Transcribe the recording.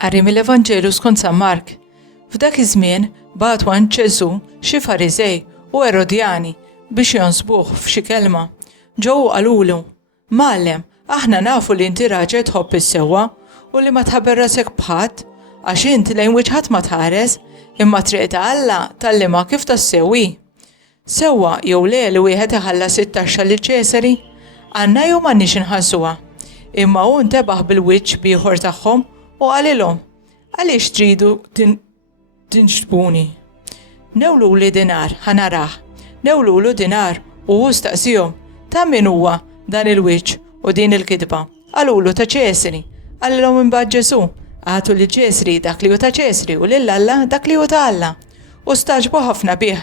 Qari mill-Evanġelu skont San Mark. F'dak iż-żmien bagħtu għand Ġesu xi Fariżej u Erodjani biex jonsbuh f'xi kelma. Ġew qalulu: Mgħallem, aħna nafu li inti raġel tħobb is-sewwa u li ma tħabber rasek b'ħadd għax inti lejn wiċċ ħadd ma tħares, imma triq ta' Alla tallima kif tassewwi. Sewwa jew le li wieħed iħallas it-taxxa lil Ċesari? Għandna jew m'għandniex inħallsuha? Imma hu ntebaħ bil-wiċċ bieħor tagħhom u qalilhom: Għaliex tridu tinxtbuni? Newluli dinar ħanarah, newlulu dinar u hu staqsihom: ta' min huwa dan il-wiċċ u din il-kitba? Qalulu ta' Ċesari. Qalilhom imbagħad Ġesu: għatu li Ċesari dak li hu ta' Ċesari u lil Alla dak li hu ta' Alla. U staġbu ħafna bih.